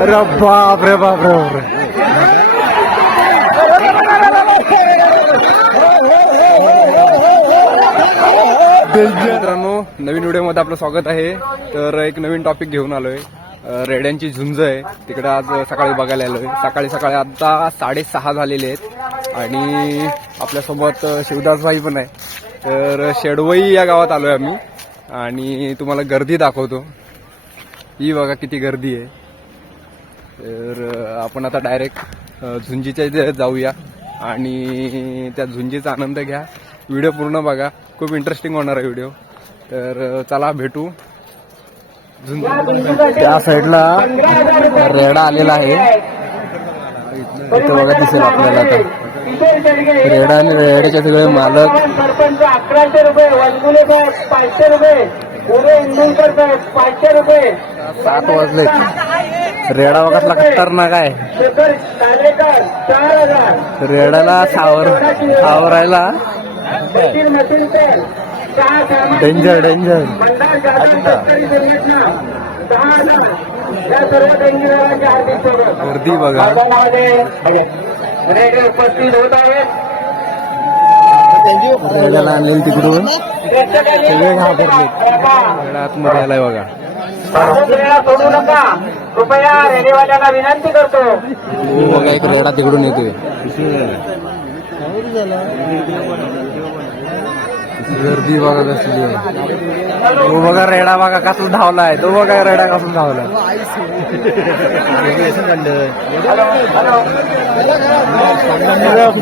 अरे बाप रे बाप रे बाप रे. मित्रांनो नवीन व्हिडिओमध्ये आपलं स्वागत आहे. तर एक नवीन टॉपिक घेऊन आलोय. रेड्यांची झुंज आहे. तिकडे आज सकाळी बघायला आलोय. सकाळी सकाळी आता साडेसहा झालेले आहेत. आणि आपल्यासोबत शिवदासभाई पण आहे. तर शेडवई या गावात आलोय आम्ही. आणि तुम्हाला गर्दी दाखवतो. ही बघा किती गर्दी आहे. तर आपण आता डायरेक्ट झुंजीच्या इथे जाऊया आणि त्या झुंजीचा आनंद घ्या. व्हिडिओ पूर्ण बघा. खूप इंटरेस्टिंग होणार आहे व्हिडिओ तर चला भेटू. त्या साईडला रेडा आलेला आहे. इथं बघा दिसेल आपल्याला आता. रेडा आणि रेड्याचे सगळे मालक. अकराशे रुपये वनगुले पाचशे रुपये साहेब पाचशे रुपये. सात वाजले रेडा बघातला खतरनाक आहे. रेडाला सावर सावरायला. डेंजर डेंजर गर्दी बघा. उपस्थित होत आहेत आणलेली तिकडून. सगळे घाबरले. रेडा आतमध्ये आलाय बघा. सोडू नका. कृपया रेल्वेवाल्यांना विनंती करतो. तो बघा एक रेडा तिकडून येतोय गर्दी बघा कसली आहे. तो बघा रेडा बघा कसला धावलाय तो बघा रेडा कसला धावलाय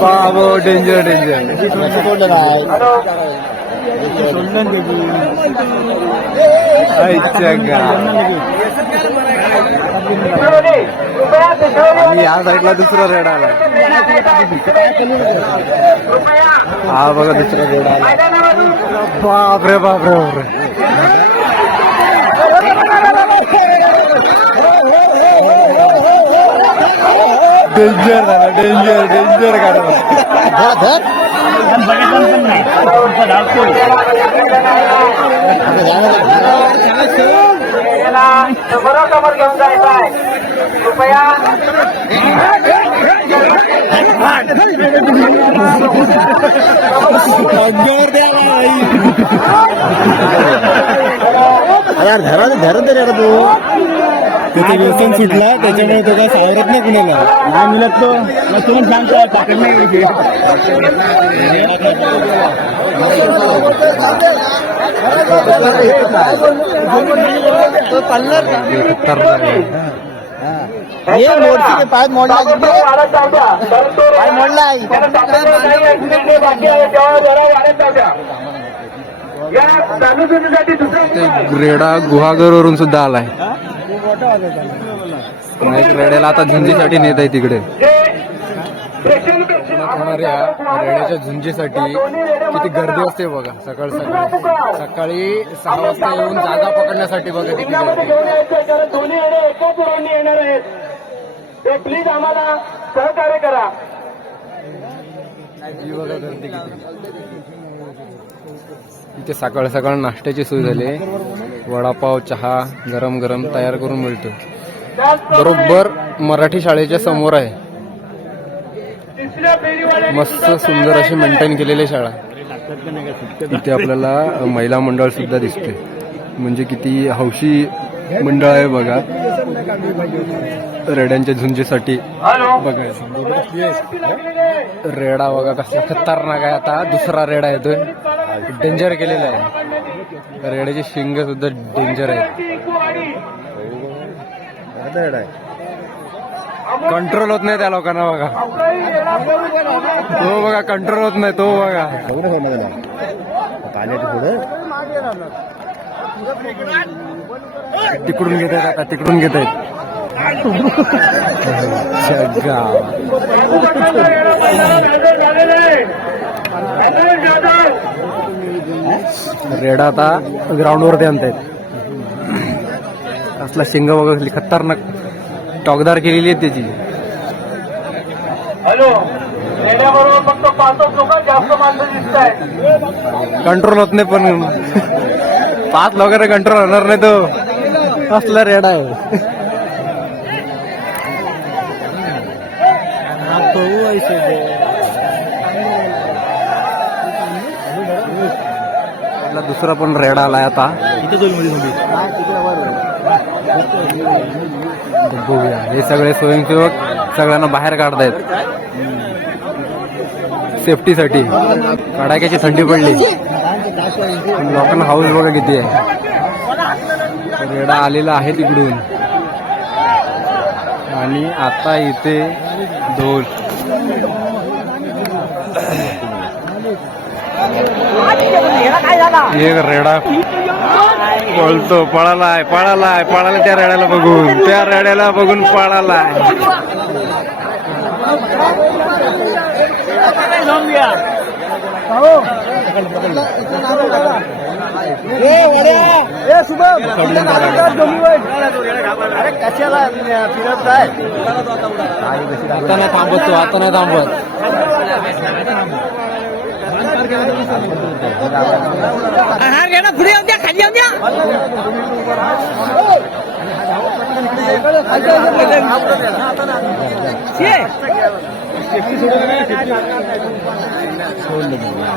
बाबो डेंजर डेंजर आईच्या गावात. कृपया पिछवली आणि या साईडला दुसरा रेडा आलाय. कृपया हा बघा दुसरा रेडा आला मैदानामधून बाप रे बाप रे बाप रे झाला डेंजर डेंजर गाडा याला बरोबर घेऊन जायचं आहे कृपया यार धरा धरा तरी आता तू. त्याचं व्यसन सुटला? त्याच्यामुळे तो काय सावरत नाही कुणाला? नाही मिळत तो. मग तुम्ही सांगता टाकत नाही ये मोडची पाय मोडला पाय मोडला बाकी आहे. गुहागरवरून सुद्धा आलाय. नाही रेड्याला आता झुंजीसाठी नेत आहे तिकडे. होणाऱ्या रेड्याच्या झुंजीसाठी किती गर्दी असते बघा सकाळ सकाळी. सकाळी सहा वाजता येऊन जागा पकडण्यासाठी बघा किती मध्ये गर्दी घेऊन यायचं कारण दोन्ही येणे एकाच वेळाने येणार आहेत ते प्लीज आम्हाला सहकार्य करा बघा गर्दी किती. इथे सकाळ सकाळ नाश्त्याची सोय झाली आहे. वडापाव चहा गरम गरम तयार करून मिळतो बरोबर मराठी शाळेच्या समोर आहे. मस्त सुंदर अशी मेंटेन केलेली शाळा. इथे आपल्याला महिला मंडळ सुद्धा दिसते. म्हणजे किती हौशी मंडळ आहे बघा. रेड्यांच्या झुंजीसाठी बघायचं. रेडा बघा कसा खतरनाक आहे. आता दुसरा रेडा येतोय. डेंजर केलेला आहे. रेड्याचे शिंग सुद्धा डेंजर आहेत. कंट्रोल होत नाही त्या लोकांना बघा. तो बघा कंट्रोल होत नाही तो बघा. तिकडून घेत आहेत आता तिकडून घेत आहेत जगा. रेडा आता ग्राउंडवरती आणतायत. असला शिंग वगैरे खतरनाक टॉकदार केलेली आहे त्याची. कंट्रोल होत नाही पण. पाच लोकांना कंट्रोल होणार नाही तो. असला रेडा आहे. दुसरा पण रेडा आलाय आता. बघूया. हे सगळे स्वयंसेवक सगळ्यांना बाहेर काढतायत. सेफ्टीसाठी. कडाक्याची थंडी पडली. लोकांना हाऊस बघा किती आहे. रेडा आलेला आहे तिकडून. आणि आता इथे ढोल. एक रेडा. पळतो पळालाय पळालाय पळाला त्या रेड्याला बघून. त्या रेड्याला बघून पळालाय. आता नाही थांबत तो आता नाही थांबत. पुढे येऊन द्या खाली येऊन द्या.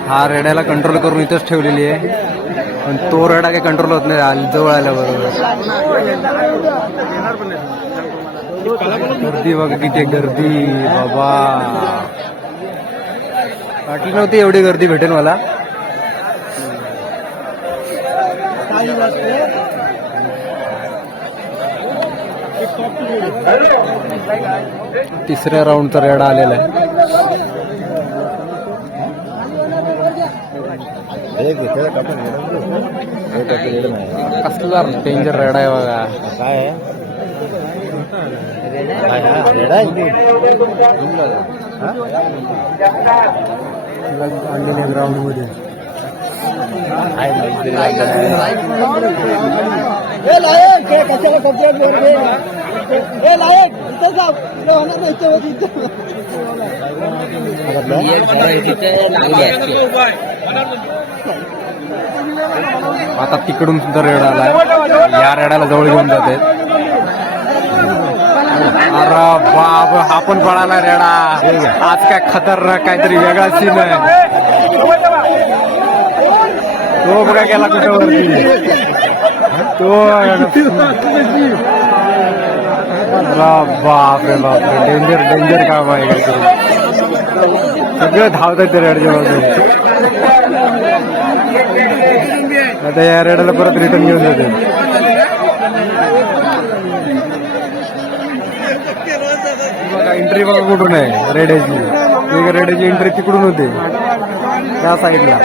हा रेड्याला कंट्रोल करून इथंच ठेवलेली आहे. पण तो रेडा काही कंट्रोल होत नाही जवळ आल्याबरोबर गर्दी बघा किती गर्दी बाबा. वाटली नव्हती एवढी गर्दी भेटेल मला. तिसऱ्या राऊंडचा रेडा आलेला आहे. कसला डेंजर रेडा आहे बघा. काय आणलेले ग्राउंड आणलेल्या ग्राउंडमध्ये आता तिकडून सुद्धा रेड आलाय. या रेडाला जवळ घेऊन जाते. अरे बाप आपण पळाला रेडा. आज काय खतरनाक काहीतरी वेगळा सीन आहे. तो बघा गेला कुठेवरती. तो बाप रे बाप रे डेंजर डेंजर काम आहे काहीतरी. सगळं धावतात ते रेडच्या बाजूने आता या रेडाला परत रिटर्न घेऊन जाते. एंट्री बघा कुठून आहे. रेड्याची. एक रेड्याची एंट्री तिकडून होते. त्या साईडला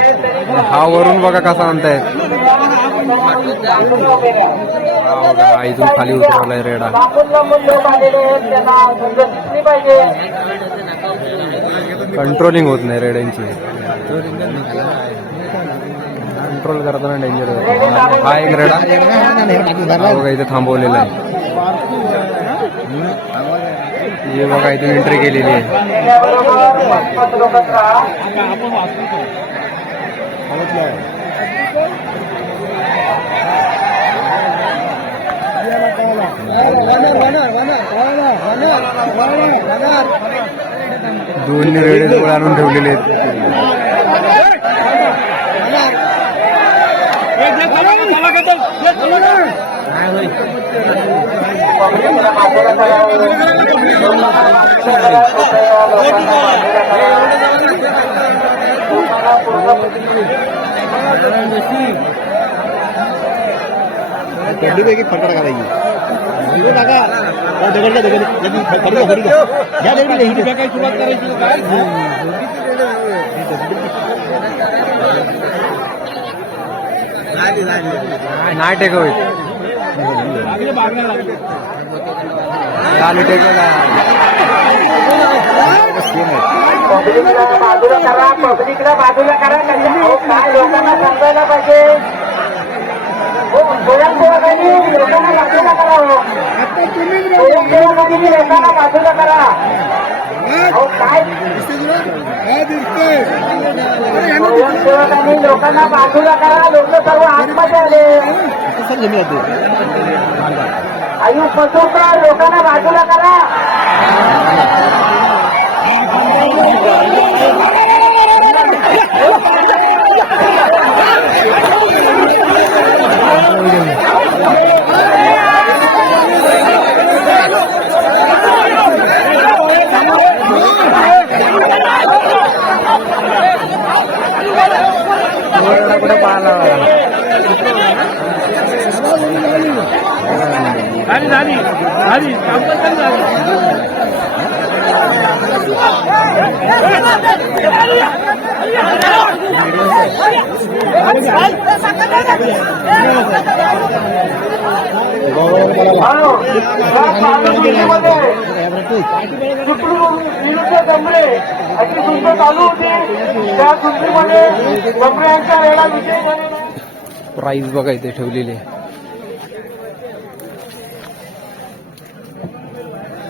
हा वरून बघा कसा आणतायत. हा बघा हा इथून खाली उतरवलाय रेडा. कंट्रोलिंग होत नाही रेड्यांची. कंट्रोल करताना डेंजर होत हा एक रेडा. बघा इथे थांबवलेला आहे. हे बघा इथून एंट्री केलेली आहे. दोन्ही रेडे जवळ आणून ठेवलेले आहेत. पैकी फटका घालायची टाका दगडल्या दगड घ्या दगडी सुरुवात करायची नाही टेक होईल चालू टेक बाजूला करा पब्लिकला बाजूला करा काय लोकांना समजायला पाहिजे स्वयंसेवकांनी लोकांना बाजूला करा. स्वयंसेवकांनी लोकांना बाजूला करा काय? लोकांना बाजूला करा लोक सर्व आतमध्ये आले आयु पसुकर लोकांना बाजूला करा. Oh, पाहायला झाली झाली झाली विरुद्ध गमरे अशी सुंदर चालू होती त्या वेळा विजय प्राईज बघा इथे ठेवलेली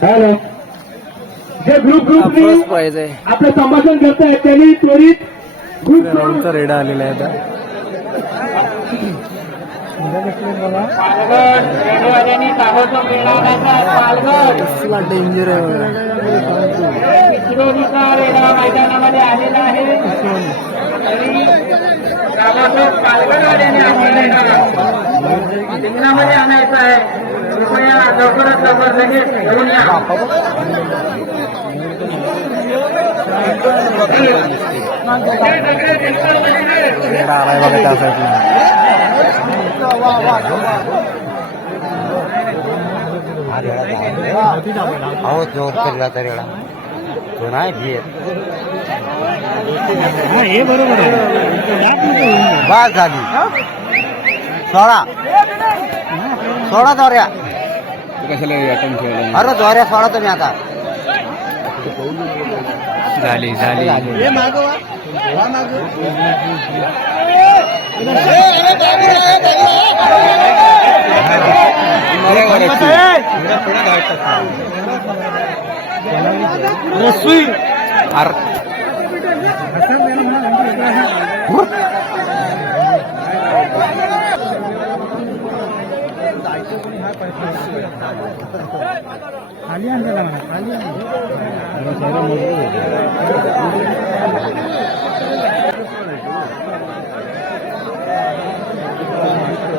हॅलो जे ग्रुप आहे. आपलं संभाषण करतायत त्यांनी त्वरित ग्रुप रेडा आलेला आहे डेंजर आहे चिरोलीचा मैदानामध्ये आलेला आहे तरी आहे कृपया लवकरात लवकर लगेच घेऊन या आलाय बघा त्या साईडला अहो जोर करला तरी तो नाही भेट हे बरोबर आहे बस झाली सोळा सोळा दोऱ्या कशाला अरे दोऱ्या सोळा तुम्ही आता झाली झाली खाली आणलेला म्हणा खाली हे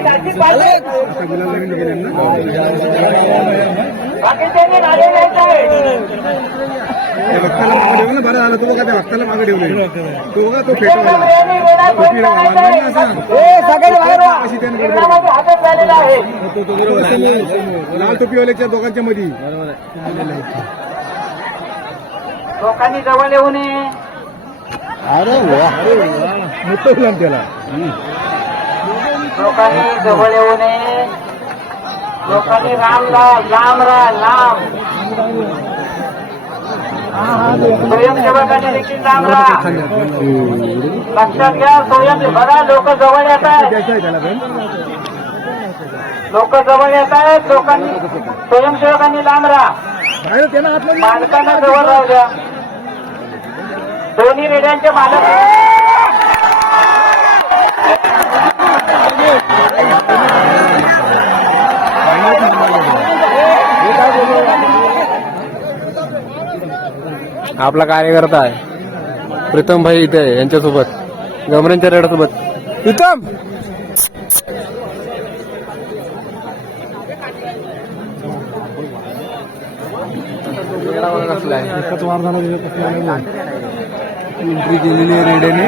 नाशिक पालक. ठेवलं बरं झालं तुला बघा त्या भक्ताला मागे ठेवलं तो बघा तो गमऱ्यांनी लाल टोपीवाल्याच्या दोघांच्या मध्ये लोकांनी जवळ येऊ नये अरे वा. मोठं फुलाम त्याला. लोकांनी जवळ येऊ नये. लोकांनी राम ला- लांब राहा लांब स्वयंसेवकांनी देखील लांब राहा लक्षात घ्या स्वयं बघा लोक जवळ येत आहेत. लोक जवळ येत आहेत लोकांनी स्वयंसेवकांनी लांब राहा मालकांना जवळ राहू द्या. दोन्ही रेड्यांचे मालक आपला कार्यकर्ता आहे. प्रीतम भाई इथे यांच्यासोबत. गमरांच्या रेडासोबत. प्रीतम! आहे. एंट्री केलेली आहे रेड्याने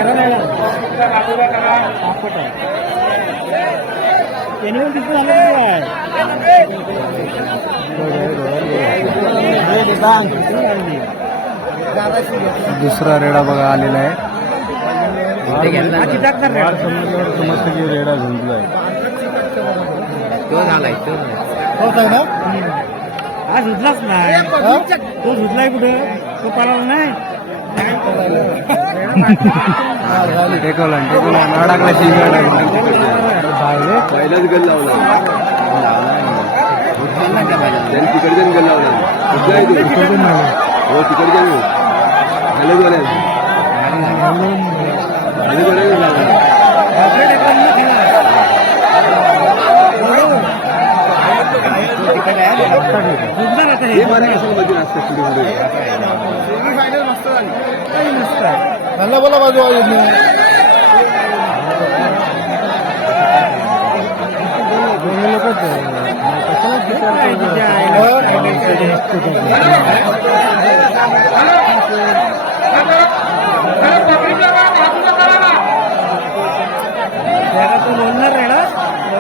दुसरा रेडा. बघा आलेला आहे समजतं की रेडा झुंजलाय हा सुचलाच नाही. तो सुचलाय कुठं? तो पळाला नाही. टेकवला टेकवला. ना टाकला शिंगा टाकला पहिलाच गल लावला त्यांनी तिकडे जाऊन गल लावला कुठला आहे तिकडे हो तिकडे जाऊन आले बरं आले त्यांना बोला बाजू बोलणार आहे ना?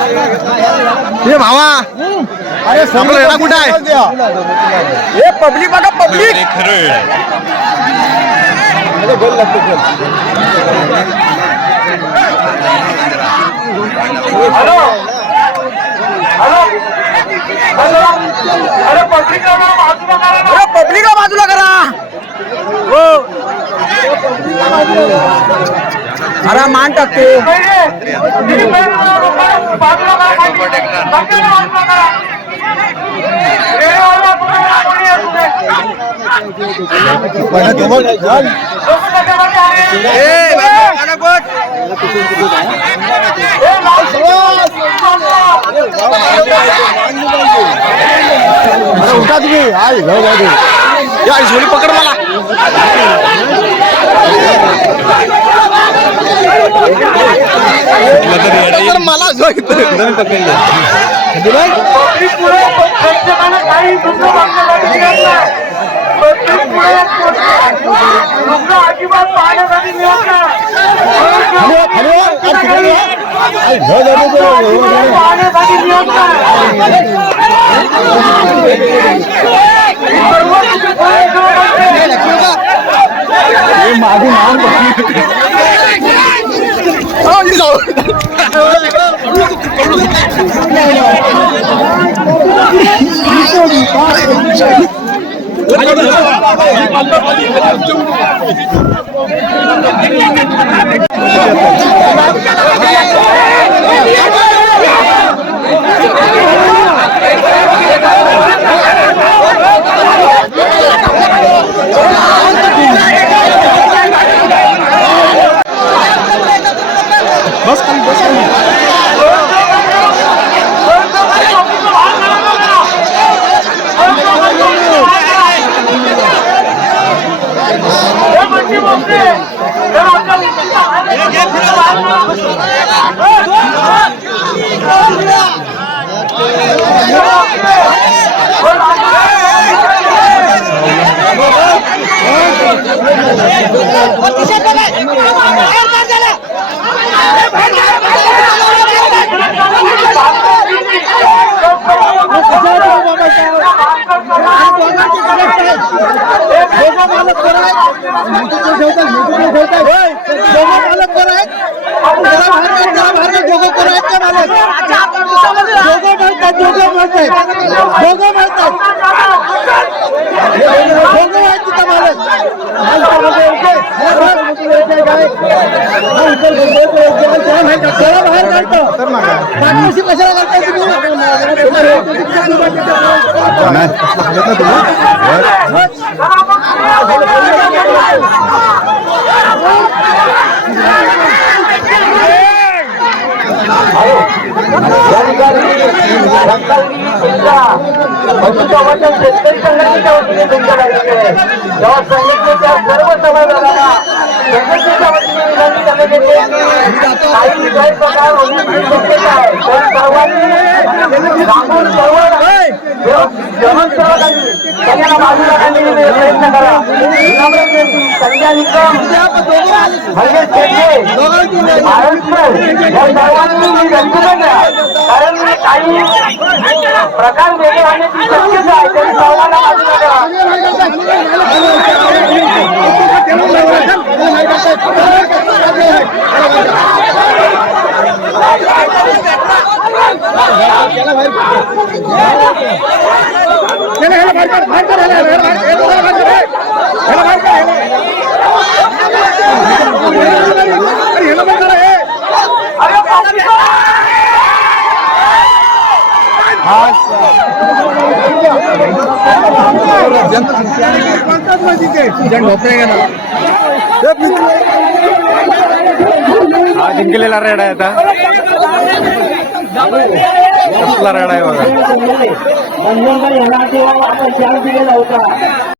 हे भावा. अरे आपला रेडा कुठे आहे? हे पब्लिक बघा पब्लिक. हॅलो? हॅलो? हॅलो? अरे पत्रिका बाजूला करा ना. पब्लिक बाजूला करा. हो. अरे मान टाकतो. बाजूला उठा तुम्ही आई जाऊ जाऊ या झोली पकड मला मला जो पब्लिकमुळे प्रेक्षकांना काही दुसरं मागण्यासाठी मिळत नाही. पब्लिकमुळे दुसरं अजिबात पाहण्यासाठी मिळत नाही. दुसरं पाहण्यासाठी मिळत नाही. सर्व हे शेतकरी संघटनेच्या वतीने तुमच्या ठिकाणी जेव्हा सांगितलं त्या सर्व समाजाला जनतेच्या वतीने विनंती करण्यात येते की काही गैरप्रकार होण्याची शक्यता आहे तर सर्वांनी राखून सर्व जेवण सर्वांनी सगळ्यांना बाजूला काढण्याचे प्रयत्न संध्या निकम महेश शेट्टे महाराष्ट्र या सर्वांनी विनंती करा कारण काही प्रकार वेगळे होण्याची शक्यता आहे तरी सर्वांना बाजूला करा हा जिंकलेला रेडा आहे आता कसला रेडा आहे बघा.